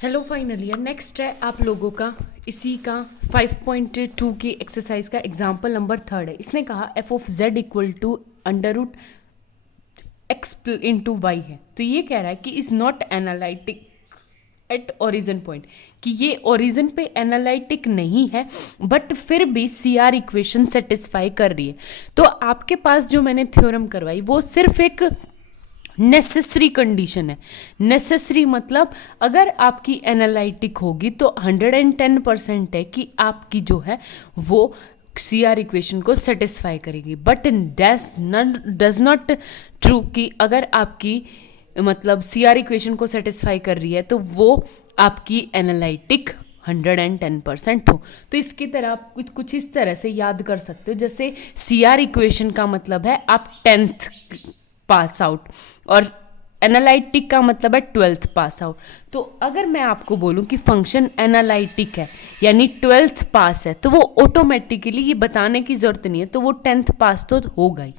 Hello final year. Next है आप लोगों का इसी का 5.2 की एक्सरसाइज का एग्जाम्पल नंबर 3 है। इसने कहा F of Z equal to under root X into Y है। तो ये कह रहा है कि is not analytic at origin point, कि ये ओरिजिन पे एनालिटिक नहीं है बट फिर भी सी आर इक्वेशन सेटिस्फाई कर रही है। तो आपके पास जो मैंने थ्योरम करवाई वो सिर्फ एक नेसेसरी कंडीशन है। नेसेसरी मतलब अगर आपकी एनालिटिक होगी तो 110% है कि आपकी जो है वो सी आर इक्वेशन को सेटिस्फाई करेगी। बट डज नॉट ट्रू कि अगर आपकी मतलब सी आर इक्वेशन को सेटिस्फाई कर रही है तो वो आपकी एनालिटिक 110% हो। तो इसकी तरह आप कुछ इस तरह से याद कर सकते हो, जैसे सी आर इक्वेशन का मतलब है आप 10th पास आउट और एनालिटिक का मतलब है 12th पास आउट। तो अगर मैं आपको बोलूं कि फंक्शन एनालिटिक है यानी 12th पास है तो वो ऑटोमेटिकली, ये बताने की जरूरत नहीं है, तो वो 10th पास तो होगा ही।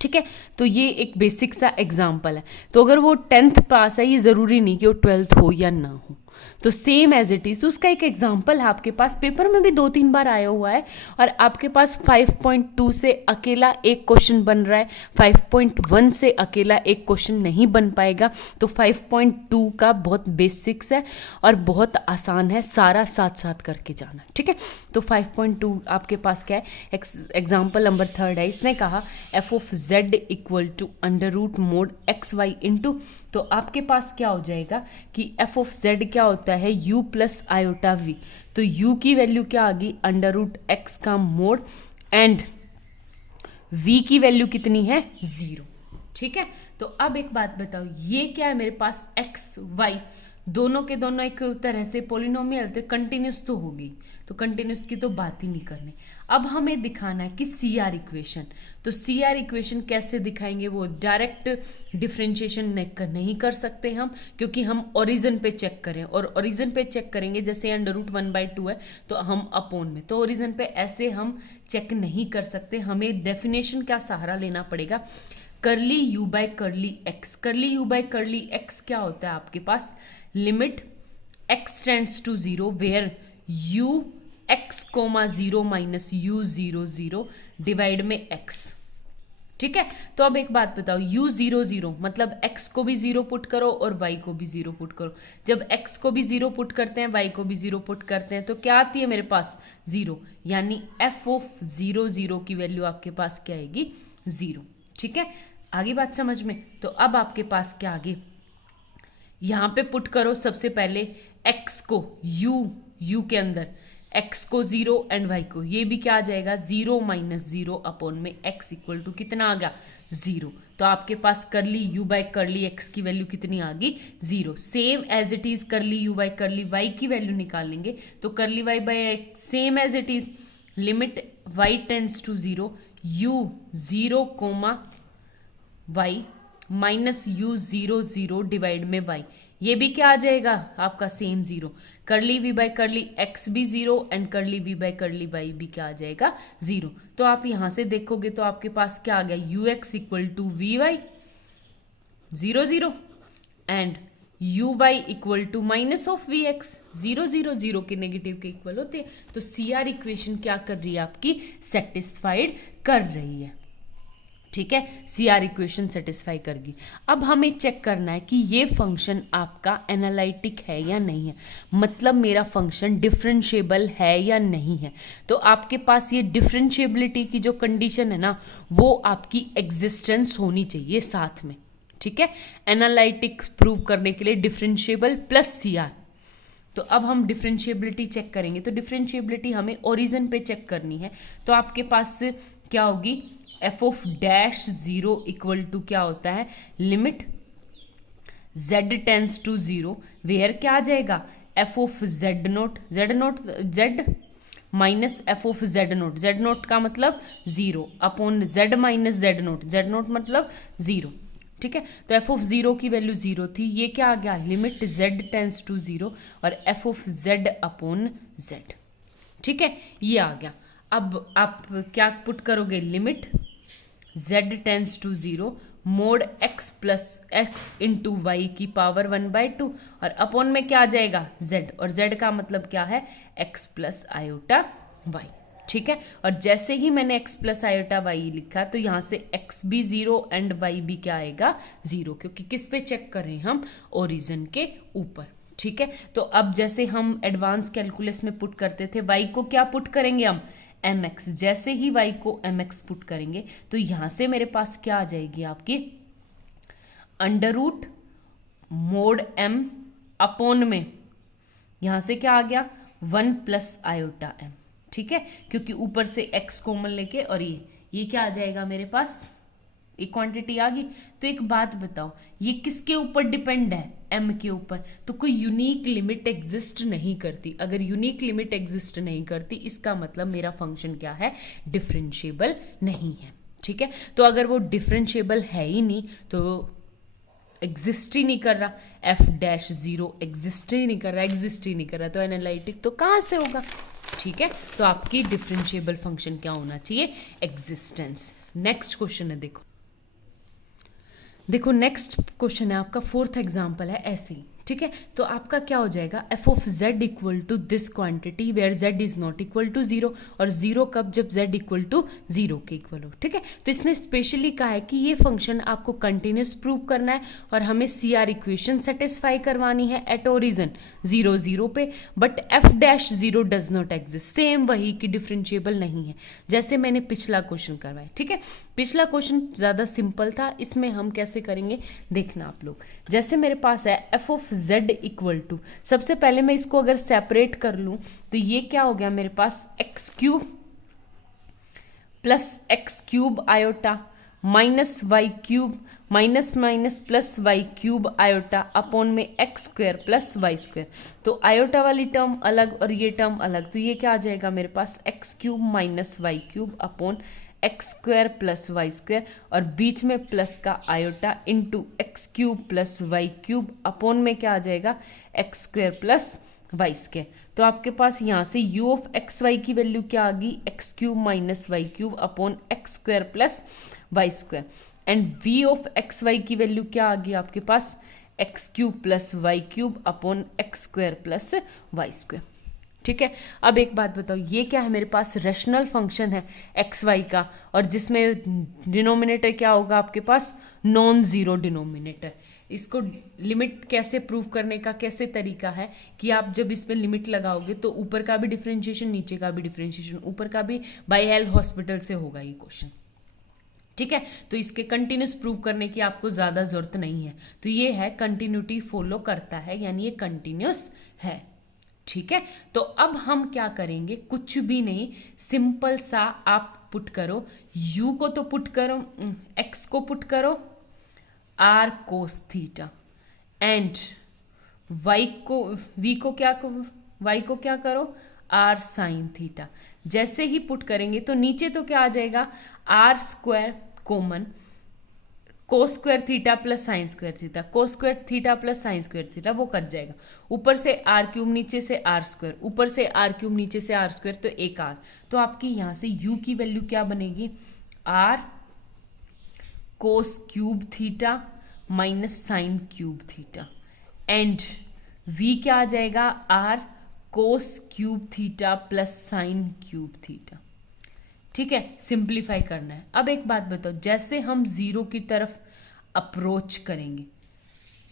ठीक है, तो ये एक बेसिक सा एग्जाम्पल है। तो अगर वो 10th पास है ये ज़रूरी नहीं कि वो 12th हो या ना हो, तो सेम एज इट इज़। तो उसका एक एग्जाम्पल है, आपके पास पेपर में भी 2-3 बार आया हुआ है और आपके पास 5.2 से अकेला एक क्वेश्चन बन रहा है, 5.1 से अकेला एक क्वेश्चन नहीं बन पाएगा। तो 5.2 का बहुत बेसिक्स है और बहुत आसान है, सारा साथ साथ करके जाना। ठीक है, तो 5.2 आपके पास क्या है, एग्जाम्पल नंबर 3 है। इसने कहा F of Z equal to under root mod X Y into, तो आपके पास क्या हो जाएगा कि एफ ऑफ जेड क्या होता है, u प्लस आयोटा वी। तो u की वैल्यू क्या आ गई, अंडर रूट एक्स का मोड, एंड v की वैल्यू कितनी है, 0। ठीक है, तो अब एक बात बताओ, ये क्या है मेरे पास x y दोनों के दोनों एक तरह से पोलिनोमियल, तो कंटिन्यूस तो होगी, तो कंटिन्यूस की तो बात ही नहीं करनी। अब हमें दिखाना है कि सी आर इक्वेशन, तो सी आर इक्वेशन कैसे दिखाएंगे, वो डायरेक्ट डिफ्रेंशिएशन नहीं कर सकते हम, क्योंकि हम ओरिजिन पे चेक करें, और ओरिजिन पे चेक करेंगे जैसे अंडर रूट 1/2 है तो हम अपोन में, तो ओरिजिन पे ऐसे हम चेक नहीं कर सकते, हमें डेफिनेशन का सहारा लेना पड़ेगा। Curl you by curl x, curl you by curl x क्या होता है आपके पास, limit x tends to 0 where u x comma 0 minus you 0 0 divide में एक्स। ठीक है, तो अब एक बात बताओ, u 0 0 मतलब x को भी 0 पुट करो और y को भी 0 पुट करो। जब x को भी 0 पुट करते हैं, y को भी 0 पुट करते हैं, तो क्या आती है मेरे पास, 0, यानी f ऑफ 0 0 की वैल्यू आपके पास क्या आएगी, 0। ठीक है, आगे बात समझ में। तो अब आपके पास क्या आगे, यहाँ पे पुट करो सबसे पहले x को u के अंदर, x को 0 एंड y को, ये भी क्या आ जाएगा, 0 माइनस 0 अपॉन में x इक्वल टू कितना आ गया, 0। तो आपके पास curly u by curly x की वैल्यू कितनी आ गई, 0। Same as it is curly u by curly y की वैल्यू निकालेंगे, तो curly y by x same as it is, limit y tends to 0 u 0 comma y minus you 0 0 divide में y, ये भी क्या आ जाएगा आपका सेम 0। करली v बाय करली x भी 0 एंड करली v बाय करली y भी क्या आ जाएगा, 0। तो आप यहां से देखोगे तो आपके पास क्या आ गया, U X equal to V Y 0 0 and U Y equal to minus of V X 0 0 0 के नेगेटिव के इक्वल होते हैं। तो सी आर इक्वेशन क्या कर रही है आपकी, सेटिस्फाइड कर रही है। ठीक है, सी आर इक्वेशन सेटिस्फाई करगी। अब हमें चेक करना है कि ये फंक्शन आपका एनालिटिक है या नहीं है, मतलब मेरा फंक्शन डिफरेंशिएबल है या नहीं है। तो आपके पास ये डिफरेंशिएबिलिटी की जो कंडीशन है ना, वो आपकी एग्जिस्टेंस होनी चाहिए साथ में। ठीक है, एनालिटिक प्रूव करने के लिए डिफरेंशिएबल प्लस सी आर। तो अब हम डिफरेंशिएबिलिटी चेक करेंगे, तो डिफरेंशिएबिलिटी हमें ओरिजिन पे चेक करनी है। तो आपके पास क्या होगी, F of dash 0 equal to क्या होता है, limit z tends to 0 where क्या आ जाएगा, F of z minus F of z naught का मतलब 0 upon z minus z naught मतलब 0। ठीक है, तो एफ ऑफ 0 की वैल्यू 0 थी, ये क्या आ गया, लिमिट z टेंस टू 0 और F of z upon z। ठीक है, ये आ गया। अब आप क्या पुट करोगे, limit z tends to 0 mod x plus X into Y की पावर 1/2 और अपॉन में क्या आ जाएगा z, और z का मतलब क्या है x प्लस आयोटा वाई। ठीक है, और जैसे ही मैंने x प्लस आयोटा वाई लिखा तो यहाँ से x भी 0 एंड y भी क्या आएगा 0, क्योंकि किस पे चेक कर रहे हैं हम, ओरिजिन के ऊपर। ठीक है, तो अब जैसे हम एडवांस कैलकुलस में पुट करते थे, y को क्या पुट करेंगे हम mx, जैसे ही y को mx पुट करेंगे तो यहाँ से मेरे पास क्या आ जाएगी आपकी under root mod m upon में यहाँ से क्या आ गया 1 प्लस आयोटा m। ठीक है, क्योंकि ऊपर से x कॉमन लेके और ये क्या आ जाएगा मेरे पास, एक क्वांटिटी आ गई। तो एक बात बताओ, ये किसके ऊपर डिपेंड है, m के ऊपर, तो कोई यूनिक लिमिट एग्जिस्ट नहीं करती। अगर यूनिक लिमिट एग्जिस्ट नहीं करती इसका मतलब मेरा फंक्शन क्या है, डिफरेंशिएबल नहीं है। ठीक है, तो अगर वो डिफरेंशिएबल है ही नहीं तो एग्जिस्ट ही नहीं कर रहा, f-0 एग्जिस्ट ही नहीं कर रहा, एग्जिस्ट ही नहीं कर रहा, तो एनालिटिक तो कहाँ से होगा। ठीक है, तो आपकी डिफरेंशिएबल फंक्शन क्या होना चाहिए, एग्जिस्टेंस। नेक्स्ट क्वेश्चन है, देखो नेक्स्ट क्वेश्चन है आपका, फोर्थ एग्जाम्पल है ऐसे ही। ठीक है, तो आपका क्या हो जाएगा, F of Z equal to this quantity where Z is not equal to 0, और 0 कब, जब जेड इक्वल टू 0 के इक्वल हो। ठीक है, तो इसने स्पेशली कहा है कि ये फंक्शन आपको कंटिन्यूस प्रूव करना है और हमें सी आर इक्वेशन सेटिस्फाई करवानी है एट ओरिजन 0 0 पे, but f-0 does not exist, same वही कि डिफरेंशिएबल नहीं है, जैसे मैंने पिछला क्वेश्चन करवाया। ठीक है, पिछला क्वेश्चन ज़्यादा सिंपल था, इसमें हम कैसे करेंगे देखना आप लोग। जैसे मेरे पास है F of Z equal to, सबसे पहले मैं इसको अगर सेपरेट कर लूं तो ये क्या हो गया मेरे पास, x cube plus x cube iota minus Y cube minus minus plus Y cube iota upon में x square plus Y square. तो आयोटा वाली टर्म अलग और ये टर्म अलग, तो ये क्या आ जाएगा मेरे पास, x cube minus Y cube upon x square plus Y square, और बीच में प्लस का iota into x cube plus Y cube upon में क्या आ जाएगा, x square plus Y square. तो आपके पास यहाँ से u ऑफ एक्स वाई की वैल्यू क्या आ गई, x cube minus Y cube upon x square plus Y square, and v of x y की वैल्यू क्या आ गई आपके पास, x cube plus Y cube upon x square plus Y square. ठीक है, अब एक बात बताओ, ये क्या है मेरे पास, रेशनल फंक्शन है एक्स वाई का, और जिसमें डिनोमिनेटर क्या होगा आपके पास, नॉन जीरो डिनोमिनेटर। इसको लिमिट कैसे प्रूव करने का कैसे तरीका है कि आप जब इसमें लिमिट लगाओगे तो ऊपर का भी डिफरेंशिएशन नीचे का भी डिफरेंशिएशन, ऊपर का भी बाय हेल्थ हॉस्पिटल से होगा ये क्वेश्चन। ठीक है, तो इसके कंटिन्यूस प्रूव करने की आपको ज़्यादा जरूरत नहीं है, तो ये है कंटिन्यूटी फॉलो करता है, यानी ये कंटिन्यूस है। ठीक है, तो अब हम क्या करेंगे, कुछ भी नहीं, सिंपल सा आप पुट करो, u को तो पुट करो, x को पुट करो r cos theta, and y को y को क्या करो r साइन थीटा। जैसे ही पुट करेंगे तो नीचे तो क्या आ जाएगा, r square common, cos square theta plus sine square theta, cos square theta plus sine square theta वो कट जाएगा, ऊपर से आर क्यूब नीचे से आर स्क्वायर, ऊपर से आर क्यूब नीचे से आर स्क्वायर, तो एक आर, तो आपकी यहाँ से u की वैल्यू क्या बनेगी, R cos cube theta minus sine cube theta, and v क्या आ जाएगा, R cos cube theta plus sine cube theta. ठीक है, सिंप्लीफाई करना है। अब एक बात बताओ, जैसे हम जीरो की तरफ अप्रोच करेंगे,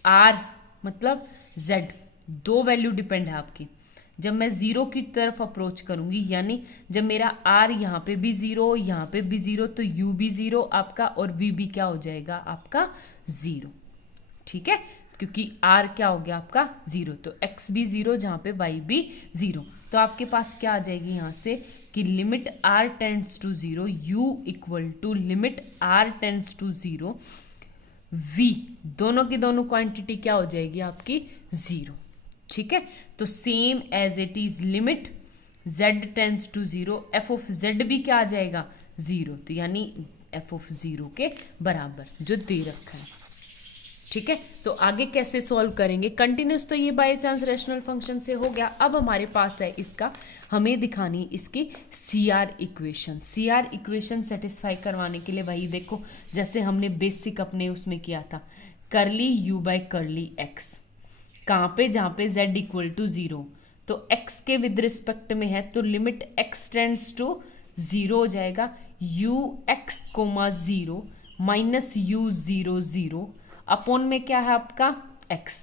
आर मतलब जेड, दो वैल्यू डिपेंड है आपकी। जब मैं जीरो की तरफ अप्रोच करूंगी, यानी जब मेरा आर यहाँ पे भी जीरो यहाँ पे भी जीरो, तो यू भी जीरो आपका और वी भी क्या हो जाएगा आपका जीरो। ठीक है, क्योंकि आर क्या हो गया आपका जीरो, तो एक्स भी जीरो जहाँ पे वाई भी जीरो, तो आपके पास क्या आ जाएगी यहाँ से कि limit r tends to 0 u equal to limit r tends to 0 v, दोनों की दोनों क्वांटिटी क्या हो जाएगी आपकी 0। ठीक है, तो same as it is limit z tends to 0, f of z भी क्या आ जाएगा 0, तो यानी f ऑफ 0 के बराबर जो दे रखा है। ठीक है, तो आगे कैसे सॉल्व करेंगे? कंटिन्यूस तो ये बाय चांस रैशनल फंक्शन से हो गया। अब हमारे पास है इसका, हमें दिखानी इसकी CR equation. CR equation satisfy करवाने के लिए वही देखो जैसे हमने बेसिक अपने उसमें किया था, करली यू बाय करली एक्स, कहाँ पे? जहाँ पे z इक्वल टू 0, तो x के विद रिस्पेक्ट में है तो लिमिट x टेंड्स टू 0 हो जाएगा, u x comma 0 minus u 0 0 upon में क्या है आपका x,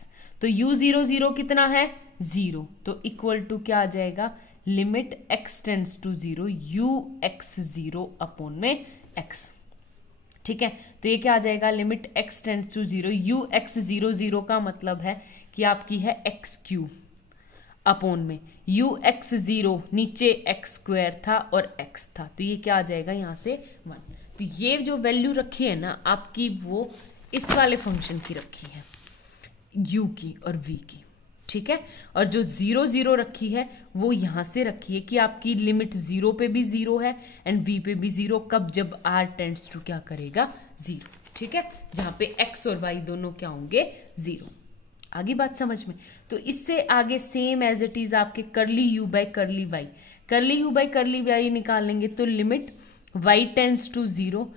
तो u 0 0 कितना है 0, तो इक्वल टू क्या आ जाएगा limit x tends to 0 u x 0 upon में x। ठीक है, तो ये क्या आ जाएगा limit x tends to 0 u x 0 0 का मतलब है कि आपकी है एक्स क्यूब अपॉन में u x 0 नीचे एक्स स्क्वायर था और x था, तो ये क्या आ जाएगा यहाँ से 1। तो ये जो वैल्यू रखी है ना आपकी वो इस वाले फंक्शन की रखी है u की और v की। ठीक है, और जो 0 0 रखी है वो यहाँ से रखी है कि आपकी लिमिट 0 पे भी 0 है एंड v पे भी 0, कब? जब r टेंड्स टू क्या करेगा 0। ठीक है, जहाँ पे x और y दोनों क्या होंगे 0। आगे बात समझ में? तो इससे आगे सेम एज इट इज आपके curly you by curly Y, curly you by curly Y निकालेंगे तो limit y tends to 0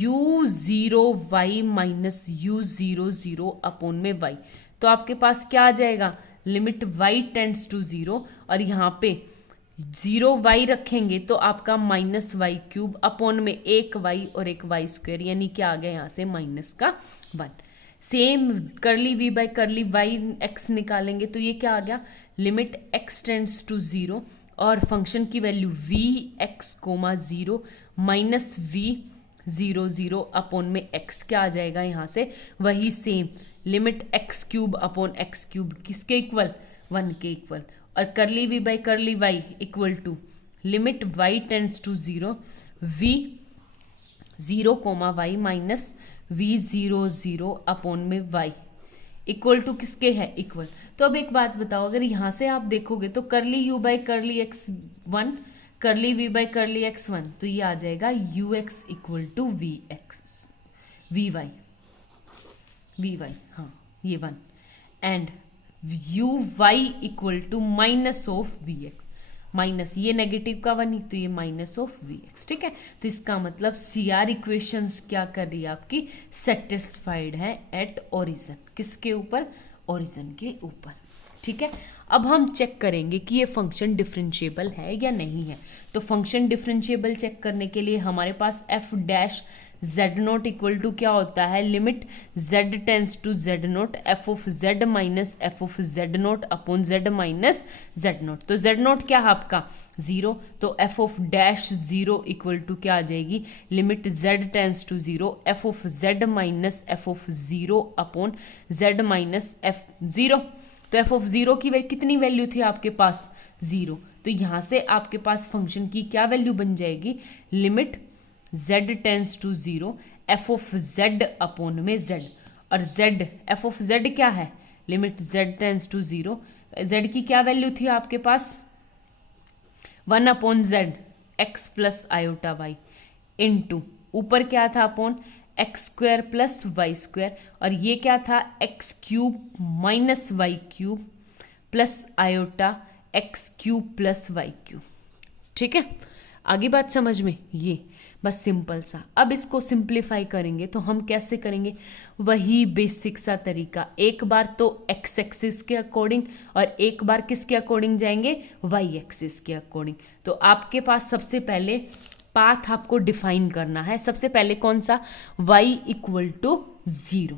u 0 y minus u 0 0 upon में y, तो आपके पास क्या आ जाएगा लिमिट y टेंड्स टू 0 और यहाँ पे 0 y रखेंगे तो आपका माइनस वाई क्यूब अपॉन में एक y और एक y स्क्वायर, यानी क्या आ गया यहाँ से माइनस का 1। Same curly v by curly Y x निकालेंगे तो ये क्या आ गया लिमिट x टेंड्स टू 0 और फंक्शन की value v x comma 0 minus v 0 0 upon में x, क्या आ जाएगा यहाँ से वही same limit x cube upon x cube किसके इक्वल 1 के इक्वल, और curly v by curly y equal to limit y tends to 0 v 0 comma y minus v 0 0 upon में y इक्वल टू किसके है इक्वल। तो अब एक बात बताओ, अगर यहाँ से आप देखोगे तो करली u बाय करली x 1 करली v बाय करली x 1, तो ये आ जाएगा ux equal to V Y, हाँ ये 1 and uy equal to minus of V X, minus ये नेगेटिव का 1 ही तो ये माइनस ऑफ वी एक्स। ठीक है, तो इसका मतलब सी आर इक्वेशंस क्या कर रही है आपकी सेटिस्फाइड है एट ओरिजिन, किसके ऊपर ओरिजिन के ऊपर। ठीक है, अब हम चेक करेंगे कि ये फंक्शन डिफरेंशिएबल है या नहीं है। तो फंक्शन डिफरेंशिएबल चेक करने के लिए हमारे पास f dash z nought equal to क्या होता है limit z tends to z nought f of z minus F of z nought upon z minus z nought. तो z नोट क्या है आपका 0, तो f of dash 0 equal to क्या आ जाएगी limit z tends to 0 F of z minus F of 0 upon z minus f 0। तो f of 0 की कितनी वैल्यू थी आपके पास 0, तो यहाँ से आपके पास फंक्शन की क्या वैल्यू बन जाएगी limit z tends to 0 F of z upon में z, और z एफ ऑफ z क्या है limit z tends to 0, z की क्या वैल्यू थी आपके पास 1 upon z x plus iota y into ऊपर क्या था upon x square plus Y square, और ये क्या था X cube minus Y cube plus iota X cube plus Y cube. ठीक है, आगे बात समझ में? ये बस सिंपल सा। अब इसको सिंप्लीफाई करेंगे तो हम कैसे करेंगे, वही बेसिक सा तरीका, एक बार तो एक्स एक्सिस के अकॉर्डिंग और एक बार किसके अकॉर्डिंग जाएंगे वाई एक्सिस के अकॉर्डिंग। तो आपके पास सबसे पहले पाथ आपको डिफाइन करना है, सबसे पहले कौन सा y इक्वल टू 0।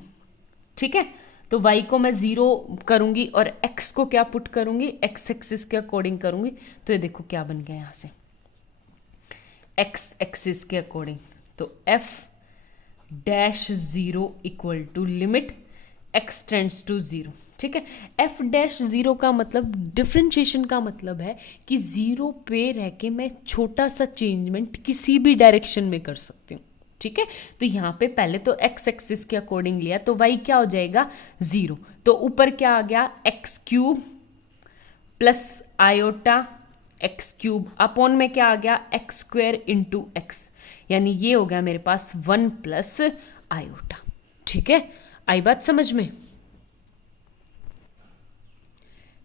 ठीक है, तो y को मैं 0 करूंगी और x को क्या पुट करूंगी x एक्सिस के अकॉर्डिंग करूंगी, तो ये देखो क्या बन गया यहाँ से x एक्सिस के अकॉर्डिंग, तो f डैश 0 equal to limit x tends to 0। ठीक है, एफ डैश 0 का मतलब डिफ्रेंशिएशन का मतलब है कि 0 पे रह के मैं छोटा सा चेंजमेंट किसी भी डायरेक्शन में कर सकती हूँ। ठीक है, तो यहाँ पे पहले तो एक्स एक्सिस के अकॉर्डिंग लिया तो वाई क्या हो जाएगा 0, तो ऊपर क्या आ गया x cube plus iota X cube upon में क्या आ गया एक्स स्क्वायर इंटू एक्स, यानी ये हो गया मेरे पास 1 प्लस आयोटा। ठीक है, आई बात समझ में?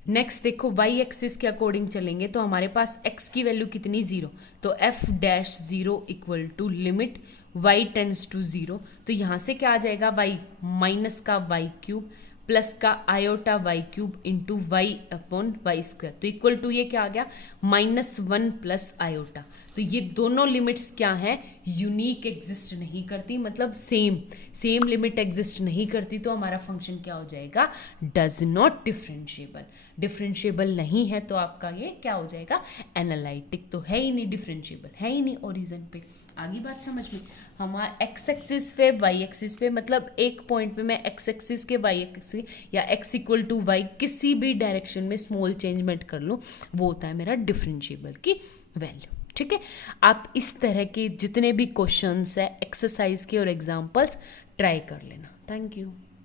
नेक्स्ट देखो, वाई एक्सिस के अकॉर्डिंग चलेंगे तो हमारे पास एक्स की वैल्यू कितनी, जीरो, तो F dash zero equal to limit Y tends to zero. तो यहाँ से क्या आ जाएगा, वाई माइनस का वाई क्यूब प्लस का iota Y cube into Y upon Y square, तो इक्वल टू ये क्या आ गया, -1 प्लस आयोटा। तो ये दोनों लिमिट्स क्या हैं, यूनिक एग्जिस्ट नहीं करती, मतलब सेम लिमिट एग्जिस्ट नहीं करती, तो हमारा फंक्शन क्या हो जाएगा, डज नॉट डिफरेंशिएबल। डिफरेंशिएबल नहीं है तो आपका ये क्या हो जाएगा, एनालिटिक। तो है ही नहीं, डिफरेंशिएबल है ही नहीं ओरिजिन पे। आगे बात समझ में, हमारा एक्स एक्सिस पे वाई एक्सिस पे, मतलब एक पॉइंट पे मैं एक्स एक्सिस के वाई एक्सिस या एक्स इक्वल टू वाई किसी भी डायरेक्शन में स्मॉल चेंजमेंट कर लूँ, वो होता है मेरा डिफरेंशिएबल की वैल्यू। ठीक है, आप इस तरह के जितने भी क्वेश्चंस है एक्सरसाइज के और एग्जाम्पल्स ट्राई कर लेना। Thank you.